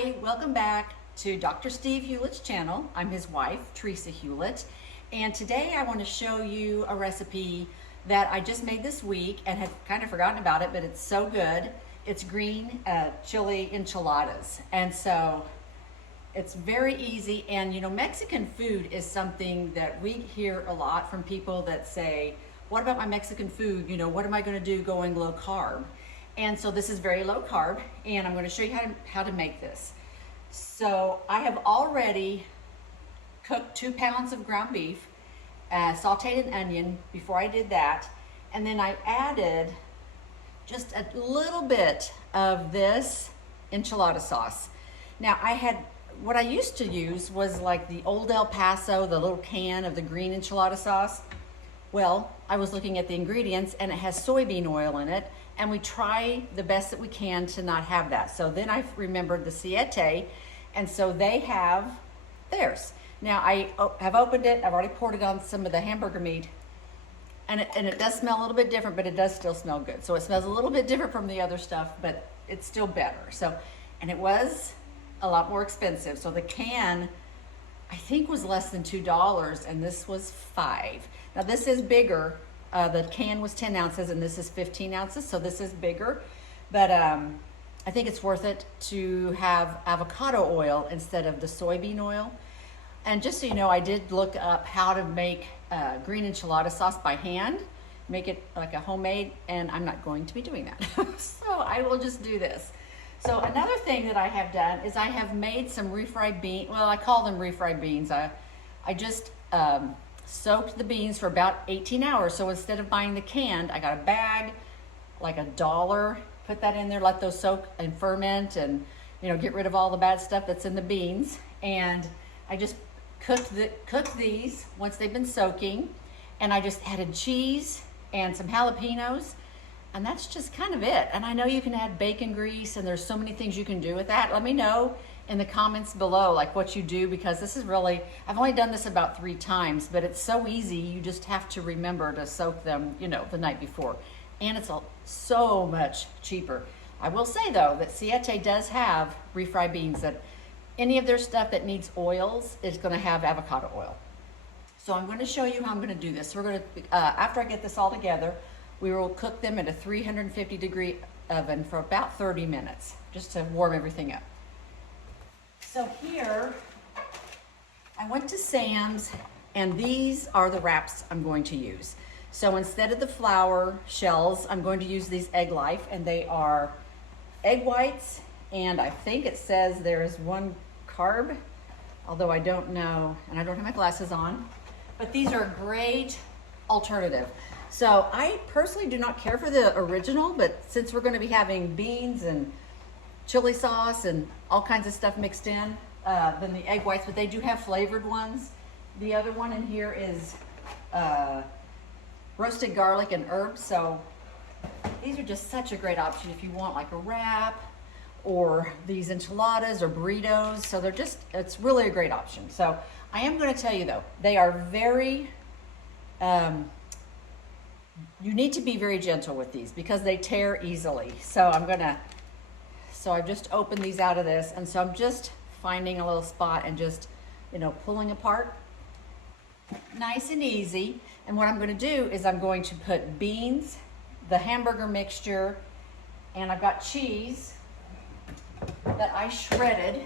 Hi, welcome back to Dr. Steve Hewlett's channel. I'm his wife, Teresa Hewlett, and today I want to show you a recipe that I just made this week and had kind of forgotten about it, but it's so good. It's green chili enchiladas, and so it's very easy. And you know, Mexican food is something that we hear a lot from people that say, what about my Mexican food? You know, what am I going to do going low carb? And so this is very low carb, and I'm going to show you how to make this. So I have already cooked 2 pounds of ground beef, sauteed an onion before I did that, and then I added just a little bit of this enchilada sauce. Now what I used to use was like the old El Paso, the little can of the green enchilada sauce. Well, I was looking at the ingredients and it has soybean oil in it, and we try the best that we can to not have that. So then I remembered the Siete, and so they have theirs. Now I have opened it, I've already poured it on some of the hamburger meat, and it does smell a little bit different, but it does still smell good. So it smells a little bit different from the other stuff, but it's still better. So, and it was a lot more expensive. So the can, I think, was less than $2, and this was $5. Now this is bigger. The can was 10 ounces and this is 15 ounces, so this is bigger. But I think it's worth it to have avocado oil instead of the soybean oil. And just so you know, I did look up how to make green enchilada sauce by hand, make it like a homemade, and I'm not going to be doing that. So I will just do this. So another thing that I have done is I have made some refried beans. Well, I call them refried beans. I just soaked the beans for about 18 hours. So instead of buying the canned, I got a bag, like $1, put that in there, let those soak and ferment and, you know, get rid of all the bad stuff that's in the beans. And I just cooked these once they've been soaking, and I just added cheese and some jalapenos, and that's just kind of it. And I know you can add bacon grease, and there's so many things you can do with that. Let me know in the comments below like what you do, because this is really, I've only done this about 3 times, but it's so easy. You just have to remember to soak them, you know, the night before, and it's so much cheaper. I will say though that Siete does have refried beans, that any of their stuff that needs oils is going to have avocado oil. So I'm going to show you how I'm going to do this. We're going to after I get this all together, we will cook them at a 350-degree oven for about 30 minutes just to warm everything up. So here, I went to Sam's, and these are the wraps I'm going to use. So instead of the flour shells, I'm going to use these Egg Life, and they are egg whites, and I think it says there is 1 carb, although I don't know, and I don't have my glasses on, but these are a great alternative. So I personally do not care for the original, but since we're going to be having beans and chili sauce and all kinds of stuff mixed in, then the egg whites, but they do have flavored ones. The other one in here is roasted garlic and herbs. So these are just such a great option if you want like a wrap or these enchiladas or burritos. So they're just, it's really a great option. So I am going to tell you though, they are very, you need to be very gentle with these because they tear easily. So I've just opened these out of this, and so I'm just finding a little spot and just, you know, pulling apart nice and easy. And what I'm going to do is I'm going to put beans, the hamburger mixture, and I've got cheese that I shredded,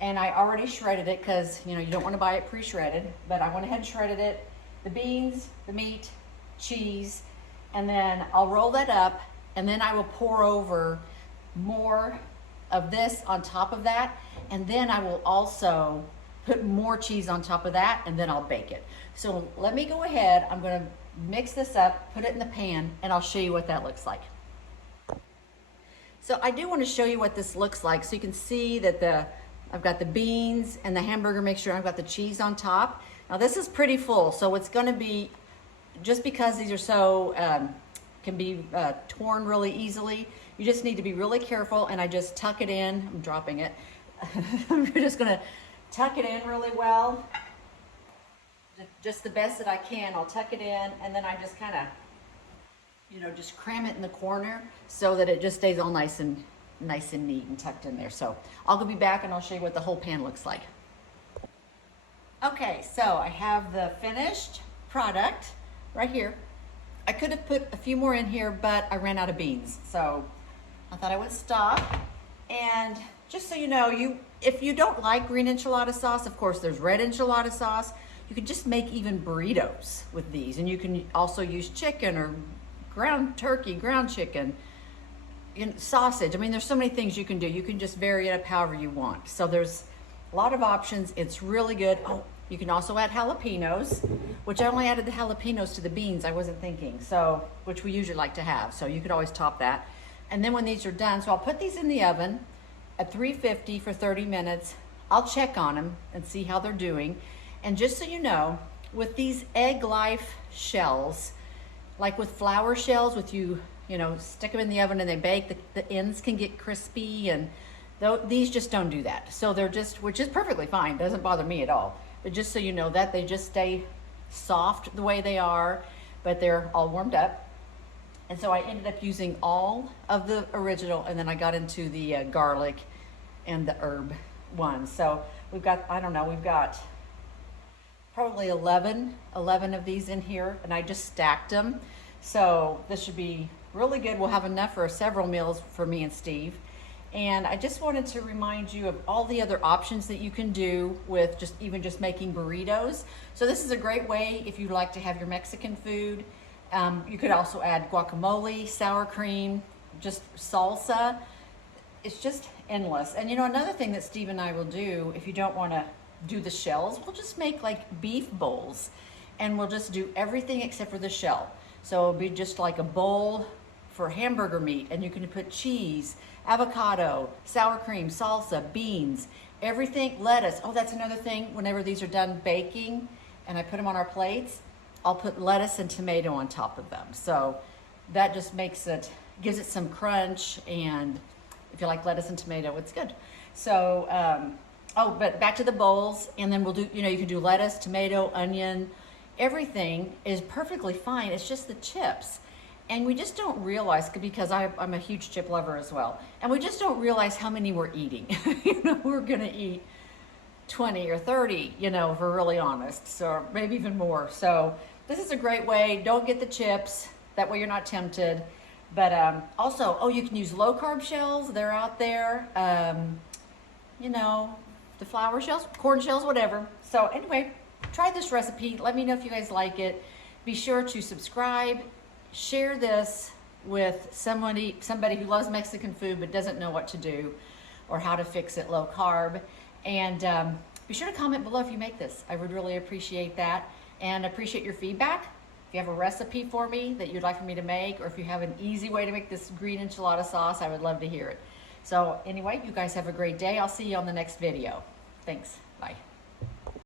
and I already shredded it because, you know, you don't want to buy it pre-shredded, but I went ahead and shredded it, the beans, the meat, cheese, and then I'll roll that up, and then I will pour over more of this on top of that, and then I will also put more cheese on top of that, and then I'll bake it. So let me go ahead, I'm going to mix this up, put it in the pan, and I'll show you what that looks like. So I do want to show you what this looks like so you can see that I've got the beans and the hamburger mixture, and I've got the cheese on top. Now this is pretty full, so it's going to be, just because these are so can be torn really easily, you just need to be really careful. And I just tuck it in. I'm dropping it. I'm just gonna tuck it in really well, just the best that I can. I'll tuck it in, and then I just kind of, you know, just cram it in the corner so that it just stays all nice and nice and neat and tucked in there. So I'll be back and I'll show you what the whole pan looks like. Okay, so I have the finished product right here. I could have put a few more in here, but I ran out of beans. So I thought I would stop. And just so you know, if you don't like green enchilada sauce, of course there's red enchilada sauce. You can just make even burritos with these. And you can also use chicken or ground turkey, ground chicken, sausage. I mean, there's so many things you can do. You can just vary it up however you want. So there's a lot of options. It's really good. Oh, you can also add jalapenos, which I only added the jalapenos to the beans. I wasn't thinking. So, which we usually like to have. So you could always top that. And then when these are done, so I'll put these in the oven at 350 for 30 minutes. I'll check on them and see how they're doing. And just so you know, with these egg life shells, like with flour shells, you stick them in the oven and they bake, the ends can get crispy, and these just don't do that. So they're just, which is perfectly fine, doesn't bother me at all. But just so you know that, they just stay soft the way they are, but they're all warmed up. And so I ended up using all of the original, and then I got into the garlic and the herb one. So we've got, I don't know, we've got probably 11 of these in here, and I just stacked them. So this should be really good. We'll have enough for several meals for me and Steve. And I just wanted to remind you of all the other options that you can do with even just making burritos. So this is a great way if you like to have your Mexican food. You could also add guacamole, sour cream, just salsa. It's just endless. And another thing that Steve and I will do, if you don't want to do the shells, we'll just make like beef bowls, and we'll just do everything except for the shell. So it'll be just like a bowl for hamburger meat, and you can put cheese, avocado, sour cream, salsa, beans, everything, lettuce. Oh, that's another thing. Whenever these are done baking and I put them on our plates, I'll put lettuce and tomato on top of them. So that just gives it some crunch, and if you like lettuce and tomato, it's good. So, but back to the bowls, and then we'll do, you can do lettuce, tomato, onion, everything is perfectly fine. It's just the chips. And we just don't realize, because I'm a huge chip lover as well, and we just don't realize how many we're eating. We're gonna eat 20 or 30, if we're really honest, so maybe even more. So this is a great way. Don't get the chips. That way you're not tempted. But also, you can use low carb shells. They're out there. The flour shells, corn shells, whatever. So anyway, try this recipe. Let me know if you guys like it. Be sure to subscribe. Share this with somebody who loves Mexican food but doesn't know what to do or how to fix it low carb. And be sure to comment below if you make this. I would really appreciate that, and appreciate your feedback. If you have a recipe for me that you'd like for me to make, or if you have an easy way to make this green enchilada sauce, I would love to hear it. So anyway, you guys have a great day. I'll see you on the next video. Thanks. Bye.